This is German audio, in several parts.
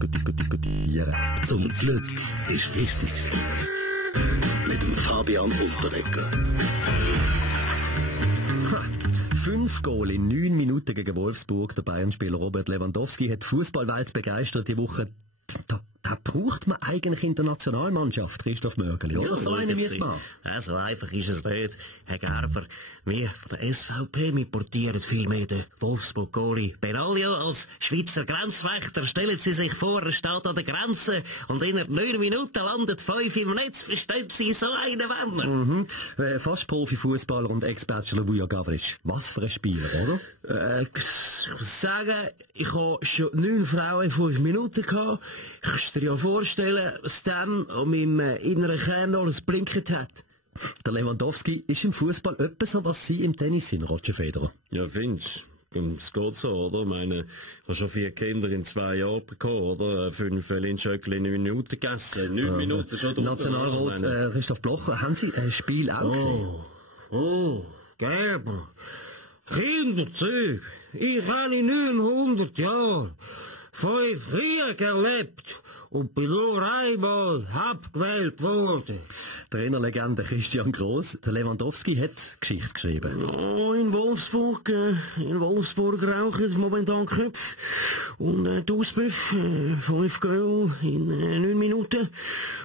diskutieren. Zum Glück ist wichtig. Mit dem Fabian Unterreger. 5 Goal in 9 Minuten gegen Wolfsburg. Der Bayern-Spieler Robert Lewandowski hat die Fußballwelt begeistert die Woche. Da braucht man eigentlich in der Nationalmannschaft, Christoph Mörgeli, oder? Ja, so einen müssen wir. Ja, so einfach ist es nicht, Herr Gerber. Wir von der SVP importieren vielmehr den Wolfsburg-Goalie Benaglio als Schweizer Grenzwächter. Stellen Sie sich vor, er steht an der Grenze und innerhalb 9 Minuten landet 5 im Netz. Verstehen Sie so einen Mann? Fast Profifußballer und Ex-Bachelor Vuja Gavric. Was für ein Spieler, oder? Ich muss sagen, ich habe schon 9 Frauen in 5 Minuten gehabt. Kannst du dir ja vorstellen, was dann an meinem inneren Kern alles blinkt hat? Der Lewandowski ist im Fußball etwas so, was Sie im Tennis sind, Roger Federer. Ja, findest du? Es geht so, oder? Ich meine, ich habe schon 4 Kinder in 2 Jahren bekommen, oder? 5 Lindschöckchen in 9 Minuten gegessen. 9 Minuten schon. Nationalrat Christoph Blocher, haben Sie ein Spiel auch gesehen? Oh, Gerber. Kinderzeug. Ich habe in 900 Jahren 5 Kriege erlebt und bin nur einmal abgewählt worden. Trainerlegende Christian Gross. Der Lewandowski hat Geschichte geschrieben. Oh, in Wolfsburg rauchen momentan Köpfe. Und die Auspuff, 5 Goal in 9 Minuten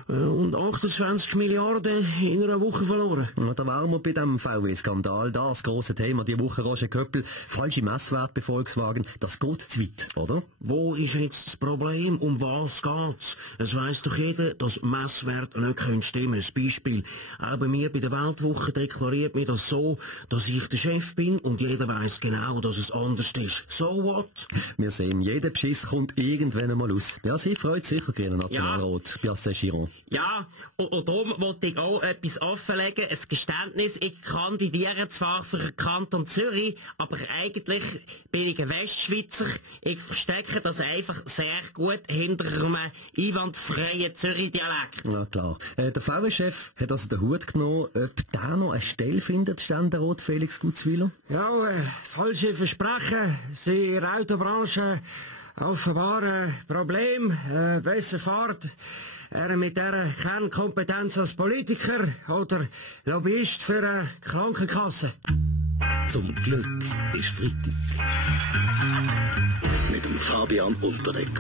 und 28 Milliarden in einer Woche verloren. Ja, da waren wir bei dem VW-Skandal. Das grosse Thema die Woche, Roger Köppel. Falsche Messwerte bei Volkswagen. Das geht zu weit, oder? Wo ist jetzt das Problem? Um was geht's? Es weiss doch jeder, dass Messwerte nicht stimmen können. Ein Beispiel. Auch bei mir bei der Weltwoche deklariert mir das so, dass ich der Chef bin und jeder weiss genau, dass es anders ist. So what? Wir sehen, jeder Beschiss kommt irgendwann einmal aus. Ja, Sie freut sicher gerne Nationalrat, Piasse Chiron. Ja, und darum wollte ich auch etwas offenlegen, ein Geständnis. Ich kandidiere zwar für den Kanton Zürich, aber eigentlich bin ich ein Westschweizer. Ich verstecke das einfach sehr gut hinter einem einwandfreien Zürich-Dialekt. Na klar. Der VW-Chef hat also den Hut genommen. Ob der noch eine Stelle findet, Ständerat Felix Gutzwiller? Ja, falsche Versprechen sind in der Autobranche offenbar ein Problem. Besser fahrt er mit dieser Kernkompetenz als Politiker oder Lobbyist für eine Krankenkasse. Zum Glück ist Freitag. Mit dem Fabian Unterreger.